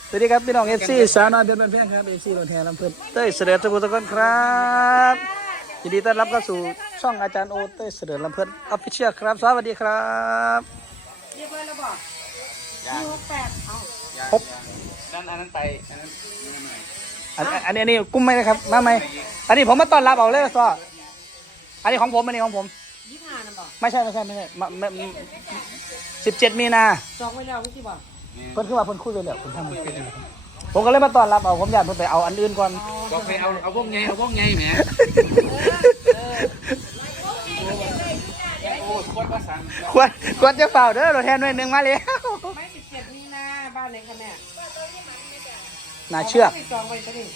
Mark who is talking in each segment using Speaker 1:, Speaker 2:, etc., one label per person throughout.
Speaker 1: สวัสดีครับพี่น้องเอฟซีสาวน้อยเป็นเพื่อนครับเอฟซีรถแห่ลำเพลินเต้ยเสด็จทุกคนครับยินดีต้อนรับเข้าสู่ช่องอาจารย์โอเต้ยเสด็จลำเพลินออฟฟิเชียลครับสวัสดีครับ
Speaker 2: เรียบร้อยแล้วบอกมี68เอา
Speaker 1: ครบ
Speaker 3: อันนั้นไป
Speaker 1: อันนี้กุ้มไหมนะครับมาไหมอันนี้ผมมาต้อนรับเอาเลยซ้ออันนี้ของผมอันนี้ของผม
Speaker 2: 25นะบอก
Speaker 1: ไม่ใช่17 มีนา
Speaker 2: จองไว้แล้วไม่ใช่บอก
Speaker 1: เพิ่นคือว่าเพิ่นคุยไปแล้วผมทำผมก็เลยมาต้อนรับเอาผมอยากเพิ่นไปเอาอันอื่นก่อน
Speaker 3: บอกไปเอาพวกไงแหมโอ้โคตรว่าสั่ง
Speaker 1: ควรจะเฝ้าเด้อรถแทนหน่วยหนึ่งมาแล้ว
Speaker 2: ไม่17 มีนาบ้านไหนคะแม่
Speaker 1: น่าเชื่อ
Speaker 2: จองไว้ซะดิ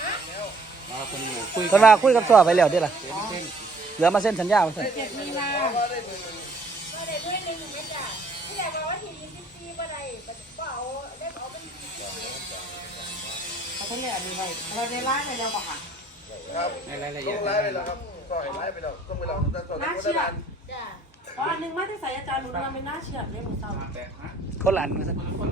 Speaker 1: คนว่าคุยกับซ้อไปแล้วเด้อล่ะเหลือมาเส้นสัญญามาซั่น
Speaker 2: 17 มีนาเขาต้องเรียกอันนี้ไว้เราได้ไล่ไปแล้วป่ะค่ะ
Speaker 3: ในรายละเอียด
Speaker 4: แล้วครับก็ไล่ไปแล้วต้องไปแล้ว
Speaker 2: น่าเชื่ออ๋อนึงไม่ได้ใส่อาจารย์หนูทำเป็นน่าเชื่อเลยหนูเศร้า
Speaker 1: คนหลานมาซั่น
Speaker 3: คน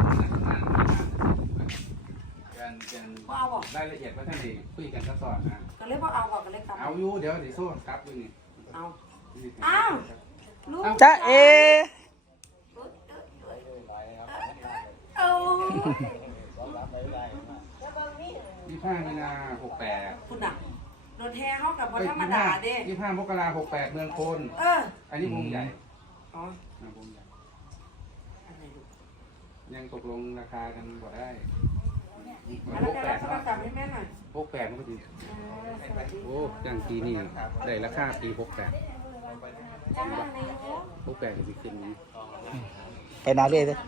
Speaker 3: รายละเอียดว่าท่านดีคุยกันก็สอนนะ
Speaker 2: ก็เลยบอกเอาบอกก็เลยกลับ
Speaker 3: เอาอยู่เดี๋ยวโซ่กลับอยู่นี่
Speaker 2: อ้าวลูก
Speaker 1: จ๊ะเอ
Speaker 3: 25 มีนา 68
Speaker 2: คุณน่ะรถแห่เข้ากับวันธรรมดาเด้
Speaker 3: 25 มกราคม 68เมืองพลอันนี้วงใหญ่
Speaker 2: อ๋อ
Speaker 3: วงใหญ่ยังตกลงราคากันบ่ได้
Speaker 2: แล้วแกรับโทรศัพท์ให้แม่หน่อย
Speaker 3: 68มันก็ดีโอ้ยังปีนี้ได้ราคาปี68
Speaker 2: จ้าใน
Speaker 3: 68จะขึ้นนี้
Speaker 1: ไปนาเลยเด้อ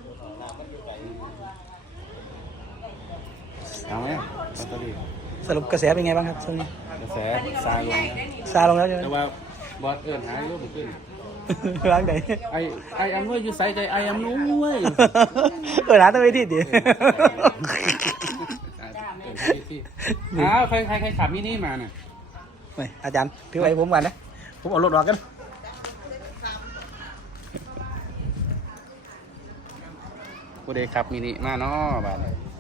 Speaker 3: เอาไหมลอตเตอรี่
Speaker 1: สรุปกระแสเป็นไงบ้างครับช่วงนี้
Speaker 3: กระแสซาลง
Speaker 1: แล้วใช่ไหม
Speaker 3: แต่ว่าบอสเอิญหายรูปขึ้น
Speaker 1: ร้านไหน
Speaker 3: ไออำนวยอยู่ไซใจไออำนวย
Speaker 1: หาตัวไปที่ดิ
Speaker 3: ใครขับมินิมาเนี่ย
Speaker 1: ไม่อาจารย์ถือไว้ผมก่อนนะผมเอารถออกกัน
Speaker 3: ผู้ใดขับมินิมาเนาะบ้าน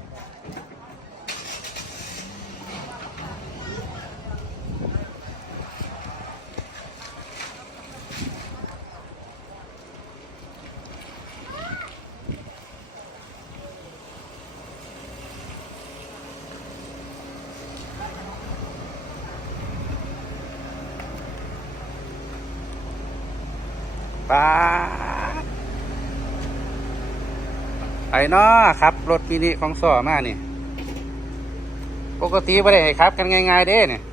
Speaker 1: ป้า
Speaker 3: ไอ้น้อครับรถมินิของซ้อมานี่ปกติบ่ได้ครับกันง่ายๆเด้เนี่ย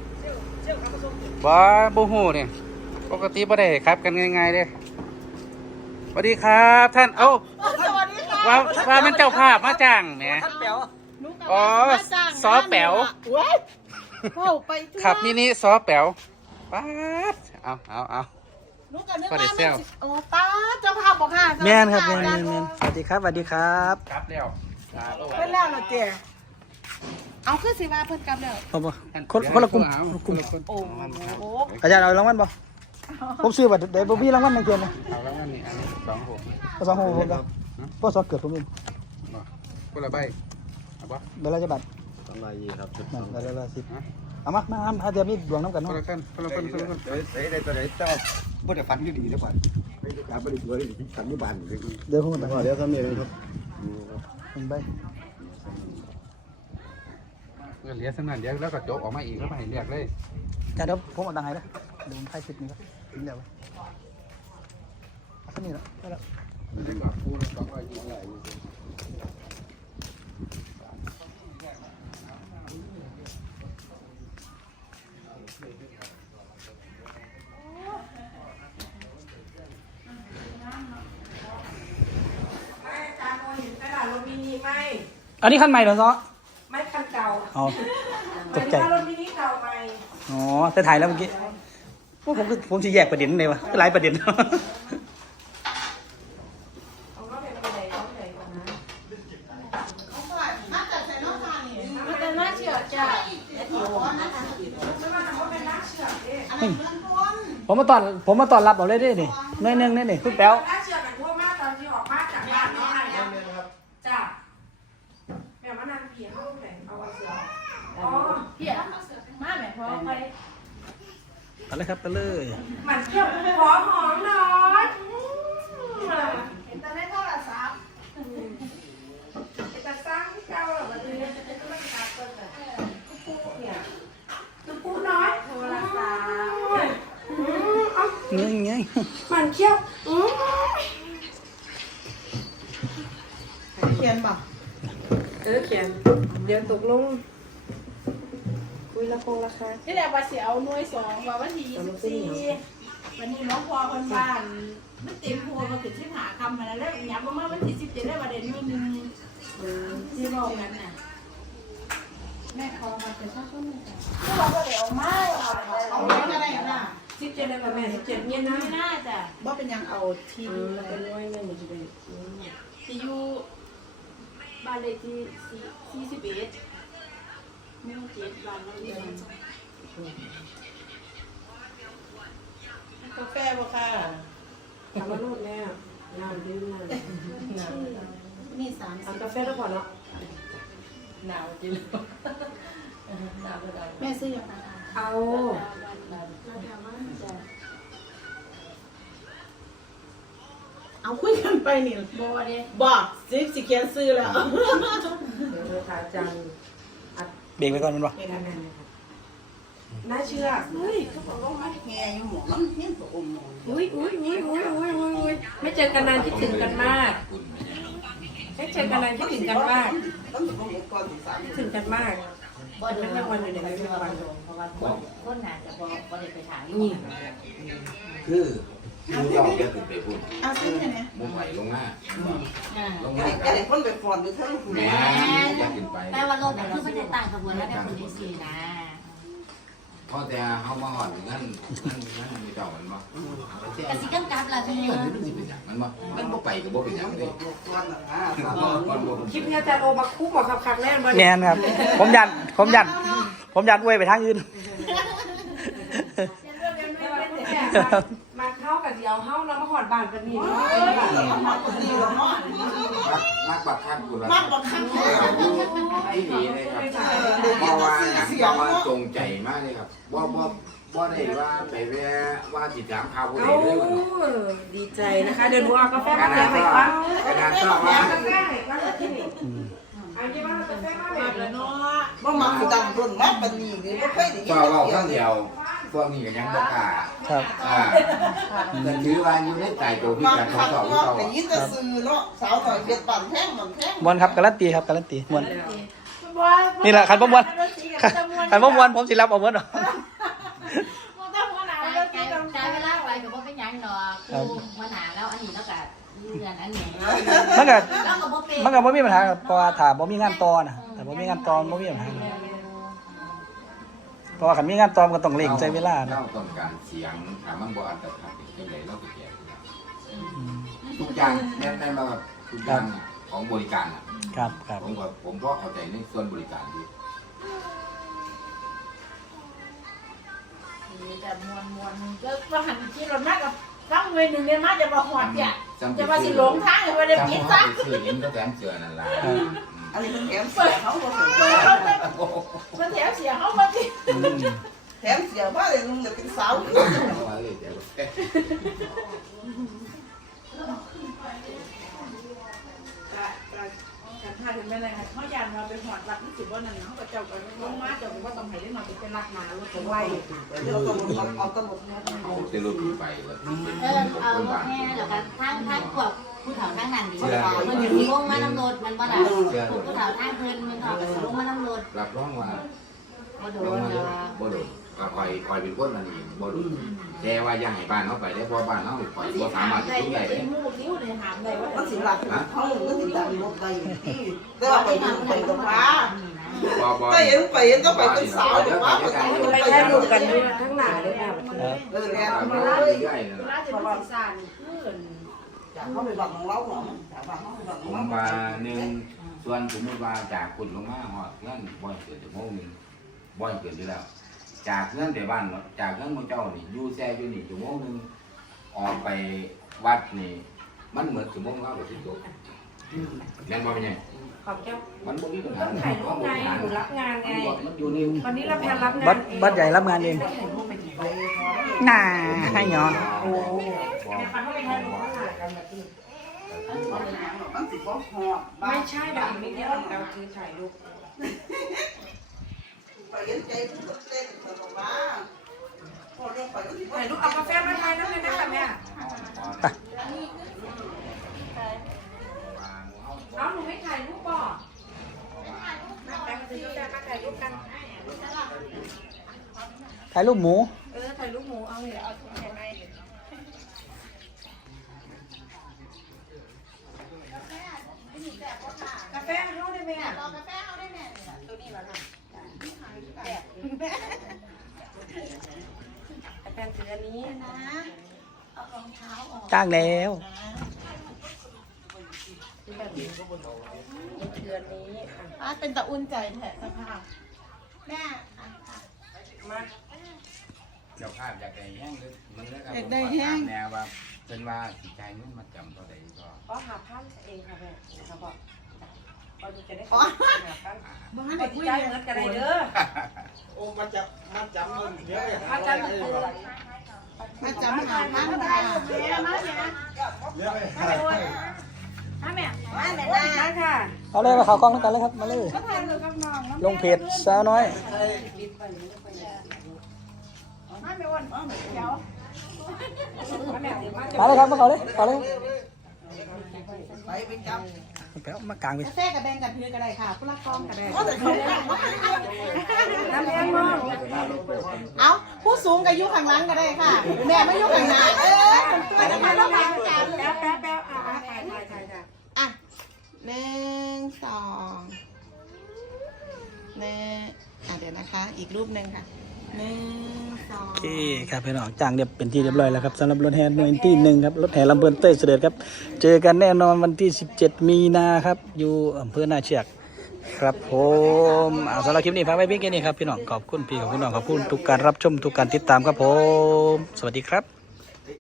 Speaker 3: บ่ฮู้เนี่ยปกติบ่ได้ครับกันง่ายๆเด้สวัสดีครับท่านเอ้าว่ามันเจ้าภาพมาจ้างแหมอ๋อซอแป๋วขับมินิซอแป๋วป๊าดเอา
Speaker 2: ก็ได้เซลโอ้ป้าเจ้าภาพบอกค่ะ
Speaker 1: แม่นครับแม่นสวัสดีครับ
Speaker 3: ครับแล้ว
Speaker 2: เพิ่นแล้วเหรอเจ๊เอาขึ้นสิว่าเพิ่นกลับแล้ว
Speaker 1: คนละกลุ่ม
Speaker 2: โอ้โห
Speaker 1: อาจารย์เอารางวัลบ่ผมซื้อบัตรเดี๋ยวผมมีรางวัลในเกมนะ
Speaker 3: เอารางวัลนี่อันนี้
Speaker 1: 2 6ผมครับพ่อสอนเกิดผมเอง
Speaker 3: คนละใบเอาปะ
Speaker 1: เบลาจะบัตร
Speaker 4: 2 ใบครับ
Speaker 1: เบลา10เอามาเดี๋ยวมีดวงน้ำกันเนาะ
Speaker 3: คนละคน
Speaker 4: ได้ตัวไหนเจ้าบ่ได้ฝันดีแล้วก่อนไม่ได้การบ่ได้ด้วยฝันที่บ้าน
Speaker 1: เดี๋ยวผมไป
Speaker 4: เดี๋ยวทำนี่ครับ
Speaker 1: 1 ใบ
Speaker 3: เหลือสำนักเดี๋ยวแล้วก็จบออกมาอีกแล้วมาให้เรียกเลย
Speaker 1: เดี๋ยวผมเอาตังค์ให้นะเดี๋ยวผมให้10นี่ครับทิ้งเดี๋ยวเอานี่แล้วได้แล้วอันนี้คันใหม่เหรอซ้อ
Speaker 2: ไม่คันเก่า
Speaker 1: อ๋อตกใจ
Speaker 2: รถมินิเก่าใหม่
Speaker 1: อ๋อแต่ถ่ายแล้วเมื่อกี้ผมจะแยกประเด็นเลยวะหลายประเด็น
Speaker 2: น่าเชื่อจ้ะ
Speaker 1: ผมมาตอนรับเอาเลยดินี่น้อยนึงนี่คุณแป๊ว
Speaker 2: น่าเชื่อกันทั่วมากตอนที่ออกมาจากบ้านน้องอะไรจ้ะแม่มเพียงเอาไหนเอาเสืออ๋อ
Speaker 5: เพียมาแม่พอไป
Speaker 1: ไปเลยครับไปเลย
Speaker 2: มันเที่ยวขอหอมหน่อย
Speaker 5: แต่ได้โทรศัพท์
Speaker 2: จะสร้างที่เจ้าหรอวันนี้จะต้องมาตัดต้นแบบตุ๊กเนี่ยตุ๊กน้อยโทรศัพท์
Speaker 1: ไง
Speaker 2: มันเที่ยว
Speaker 5: เขียนบ่
Speaker 2: เขียนเดี๋ยวตกลงคุยราคา
Speaker 5: ที่แรกว่าสิเอาหน่วย2ว่าวันที่24วันนี้น้องพอคนบ้านมันเต็มหัวมาถึง15คำมาแล้วย้ำว่าวันที่17ได้ประเด็นนึงที่บอกกันน่ะแม่ขอมาแต่ถ้าก็ไม่ได้ก็บอกว่าเดี๋ยวเอามาเอาก็ได้น่ะ
Speaker 2: 17ได้ป่ะแม่17เนี่ยนะ
Speaker 5: ไม่น่าจะ
Speaker 6: บ่เป็นหยังเอาที่
Speaker 2: มันเป็นน้อยแม่มันจะได้
Speaker 5: ที่อยู่บ้านเลขที่41หมู่7บ้านเราอยู่
Speaker 6: กาแฟบ่ค่ะ
Speaker 2: ทำมาโลดแม่งานดื้องาน
Speaker 6: มี
Speaker 2: เอากาแฟแล้วก่อนเนาะ
Speaker 6: หนาวจริงหนาวเลยแม่ซื้อยัง
Speaker 2: เอา
Speaker 6: เอาคุยกันไปนี่
Speaker 5: บ่เด้
Speaker 6: บอกสิเขียนซื้อแล้ว
Speaker 2: เดี๋ยวอาจารย์
Speaker 1: เบรกไปก่อนมันวะ
Speaker 2: น่าเชื่อเฮ้ยเขาบอกว่า
Speaker 6: แง่อยู่หมอมันเห็นตัวอมหมอ
Speaker 2: อุ้ยไม่เจอกันนานคิดถึงกันมากไม่เจอกันนานคิดถึงกันมาก
Speaker 6: ต้องอยู่ตรงนี้ก่อนถึง3
Speaker 2: คิดถึงกันมาก
Speaker 5: บ่เด้
Speaker 2: ไม่วันอยู่ในไม่วัน
Speaker 5: เพราะว่าคนน่าจะบ่ได้ไปถ่าย
Speaker 2: นี่
Speaker 7: คือมูเจ้าจะขึ้นไปพูด
Speaker 6: เอาซื้อแค่นี้
Speaker 7: มุมไหวลงมา
Speaker 5: อ่า
Speaker 7: ลง
Speaker 6: ก็
Speaker 7: มา
Speaker 6: ได้คนไปฟอนอยู่เทั้ง
Speaker 7: แม่จะขึ้นไป
Speaker 5: แปลว่ารถน่ะคือมันจะตั้งขบวนแล้วได้คนที่สี่นะ
Speaker 7: พอแต่เฮามาหอดงั้นมีเจ้ามันบ่
Speaker 5: กสิกรรมกลับล่ะพี่
Speaker 7: มันสิเป็นหยังมันบ่มันบ่ไปก็บ่เป็นหยังเด้
Speaker 6: ฟอนน่ะ
Speaker 7: มันบ่
Speaker 2: คลิปนี้อาจารย์โอมาคุกบอกคักแน่นบ่
Speaker 1: แมนครับ ผมยันอวยไปทางอื่น
Speaker 2: มาเข้ากับเดียวเข้าแล้วมาหอดบานกันนี่
Speaker 7: มักบักคักกูละ
Speaker 6: มัดบ่คัน
Speaker 7: ที่ดีเลยครับเพราะว่าหยังเพราะว่าตรงใจมากเลยครับบ่ได้ว่าไปแวะว่าสิถามข่าวผู้ใด
Speaker 2: เอา
Speaker 7: เลยว่า
Speaker 2: ดีใจนะคะเดินบัวกาแฟ
Speaker 7: ข
Speaker 2: มา
Speaker 7: นา
Speaker 2: เดี๋
Speaker 7: ด
Speaker 2: ยวไป
Speaker 7: ว่า
Speaker 2: ฟัง
Speaker 7: ขนาดชอบว่า
Speaker 2: กาแฟมาที่นี่อันนี้ว่ากาแฟมาแบบแล้วเนาะ
Speaker 6: บ่มักสิดำรุ่นมาปานนี้นี่บ่เคยได้ยิน
Speaker 7: ก็เว้าครั้งเดียวพวกนี้ก็ยังบ่กล้า
Speaker 1: ครับ
Speaker 7: แต่ถือว่าอยู่ในใจตัวพี่
Speaker 6: มัก
Speaker 7: กันขอ
Speaker 6: คั
Speaker 7: ง
Speaker 6: ก
Speaker 7: เขา
Speaker 6: ว่า
Speaker 7: เขา
Speaker 6: ได้ยินแต่ซื้อเนาะสาวหน่อยเฮ็ดปั่นแท่งมันแท่ง
Speaker 1: มวนครับการันตีครับการันตีมวนนี่แหละคันบ่มวนคันบ่มวนผมสิรับเอาหมดหรอก
Speaker 5: ใจเวลาไปก็บ่เป็นหยังดอกกูมาหาแล้วอันนี้แล้วก็เรือนอันนี้
Speaker 1: มันก็
Speaker 5: แล้วก็บ่เป็น
Speaker 1: มันก็บ่มีปัญหาครับเพราะว่าถ้าบ่มีงานต่อนะแต่บ่มีงานต่อบ่มีปัญหาเพราะว่าคันมีงานต่อมันก็ต้องเร่งใจเวลานะ
Speaker 7: เราต้องการเสียงถ้ามันบ่อันตรายจังไดเราก็แก้ทุกอย่างแน่นๆมาแบบทุกอย่างของบริการนะครับ
Speaker 1: ครับ
Speaker 7: ผมก็เข้าใจในส่วนบริการดี
Speaker 5: จะมวนก็ว่าหันที่รถมากกับตั้งเงิน1เดือนมาจะบ่ฮอดจ้ะจะว่าสิหลงทางเลยว่าได้ผิดซะ
Speaker 7: ซื้อเห็นก็แถมเสือนั่นล่ะ
Speaker 6: อันนี้มันแถมเสียเขาบ่ถึง
Speaker 5: มันแถวเสียเฮาบ่ติ
Speaker 6: แถมเสียว่าเลยลุงเป็นสาว
Speaker 7: ว่าเลยเดี๋ยว
Speaker 5: กันถ้าถึงแม่นเฮาย่านว่าไปฮอดวัดนี่สิบ่นั่นเฮาก็เจ้าก็ลงมาเจ้าก็บ่ต้องให้ได้มาเป็นรักหนารถไว้
Speaker 6: เดี๋ยวตำรวจเอาตำรวจเนี่ย
Speaker 7: เอาแต่รถไปแล้วเป็น
Speaker 5: เอา
Speaker 7: คน
Speaker 5: รถ
Speaker 7: บ้าน
Speaker 5: แห่แล้วก็ทางพวกผู้เฒ่าทางนั้นดิมันอยู่ลงมาน้ำรถมันบ่ล่ะผู้เฒ่าทางเพิ่นมันก็ลงมาน้ำรถ
Speaker 7: รับรองว่า
Speaker 5: บ่โด
Speaker 7: ลง
Speaker 5: น
Speaker 7: มาบ่โดนก็คอยเป็นคนมันนี่บ่โดนแต่ว่าอย่าให้บ้านเขาไปได้เพราะบ้านเขาคอยบ่สามารถจะทุ่งใหญ่ได้
Speaker 5: หมู่นิ้วเลยถามได้ว่า
Speaker 6: มันสิหลักเขามันสิดันรถได้ที่แต่ว่าไปดูไปตรงมา
Speaker 7: บ่
Speaker 6: ถ้าเห็นไปเห็นก็ไปเป็นสาวแต่ว่าไป
Speaker 2: ไปแค่ดูกันด้วยทั้งหนาเลยค่ะ
Speaker 6: เออแล้ว
Speaker 7: มา
Speaker 6: มา
Speaker 7: เล
Speaker 6: เลย ย
Speaker 5: น่าจะเป็นสีสันขึ้น
Speaker 6: อยากเข้าไปบังของเราเหรออยากบังเขาไปบังข
Speaker 7: ผ
Speaker 6: อง
Speaker 7: ม
Speaker 6: เรา
Speaker 7: ว่าหนึ่งส่วนสมมติว่าจากคุณลงมาหอดเงื่อนบ่อยเกิดจากโมงนึงบ่อยเกิดอยู่แล้ว จากเงื่อนแต่บ้านจากเงื่อนมเจ้านี่อยู่แซ่อยู่นี่ชั่วโมงนึงออกไปวัดนี่มันเหมือนชั่วโมงเราไปสิโตแม่นบ่เป็นไง
Speaker 6: ขอบเจ้า
Speaker 7: มันบ่มีปัญหา
Speaker 6: ต้องถ่ายรูปไงหนูรับงานไง
Speaker 7: มันอยู่นี่
Speaker 6: วันนี้เราแพนรับงาน
Speaker 1: บัดใหญ่รับงานเอง
Speaker 6: ได้ถ่ายรูปไปกี่ใบ
Speaker 1: น่าให้หยอ
Speaker 6: โอ้เขาไม่ถ่ายรูปเขาถ่ายกันแบบนี้ไม่ใช่แบบนี้เนี่ยเราคือถ่ายรูปถ่ายรูปเอากาแฟมาทายน้ำเลยนะคะแม่เอาหนูไม่ถ่ายรูปก่อนแม่ซื้อกาแฟมาถ่ายรูปกัน
Speaker 1: ถ่ายรูปหมู
Speaker 6: ถ่ายรูปหมูเอาเลยเอากาแฟเข้าได้ไหมอ่ะกาแฟเข้าได้ไหมตัวนี้เหรอคะกาแฟสีอันนี้นะเอารองเท้าออก
Speaker 1: จ้างแล้ว
Speaker 6: แบบนี้เดือนนี้
Speaker 2: เป็นตะอุ่นใจแท้สภาพแม่
Speaker 6: มา
Speaker 7: เจ้าภาพอยากได้แห้งเลยมึงนะครับ
Speaker 2: อยากได้แห้ง
Speaker 7: แนวว่าเป็นว่าสิใจเงินมาจำเท่าใดก็
Speaker 6: ก็หาผ้าเองค่ะแม่ครับบอกก็จะได้หาผ้า
Speaker 2: บ้าน
Speaker 6: ก็
Speaker 2: เด็ก
Speaker 6: ดี
Speaker 2: ผู้
Speaker 6: ใจ
Speaker 2: ใหญ่
Speaker 6: เหมือนกันเลยเด้อ
Speaker 4: โอ้มาจับเงินเดี๋ยว
Speaker 6: มาจำมันคือ
Speaker 2: มาจำหาท่านค่ะ
Speaker 4: เดี๋ยวไป
Speaker 6: มาแม่มาค่ะ
Speaker 1: เอาเลยมาข่าวกล้องแล้วกันเลยครับมาเลย
Speaker 5: ถ่ายรูปกับน้อง
Speaker 1: ลงเพจสาวน้อย
Speaker 5: มาไม่อ้วนเดี๋ยว
Speaker 6: มาแม่เดี๋ยวมา
Speaker 1: มาเลยครับมาเขาเลยเขาเลย
Speaker 4: ไปจับ
Speaker 1: แป๊บมากลางไป
Speaker 2: กาแฟกับแบงกับถือก็ได้ค่ะผู้ละกองก็ได้
Speaker 6: น้ำแดงมอง
Speaker 2: เอาผู้สูงกับยุข้างหลังก็ได้ค่ะ แม่ไม่ยุข้างหน้าตัวนี้มาแล้วมากัน
Speaker 6: แป๊บแป๊บแป๊บถ่าย
Speaker 2: อ่ะ1 2เดี๋ยวนะคะ อีกรูปหนึ่งค่ะ1 2
Speaker 1: โอเคครับพี่น้องจ้างเรียบเป็นที่เรียบร้อยแล้วครับสำหรับรถแห่หน่วยที่หนึ่งครับรถแห่ลำเพลินเต้ยเสด็จครับเจอกันแน่นอนวันที่ 17 มีนาครับอยู่อำเภอนาเชือกครับผมสำหรับคลิปนี้ฝากไว้เพียงแค่นี้ครับพี่น้องขอบคุณพี่ขอบคุณน้องขอบคุณทุกการรับชมทุกการติดตามครับผมสวัสดีครับ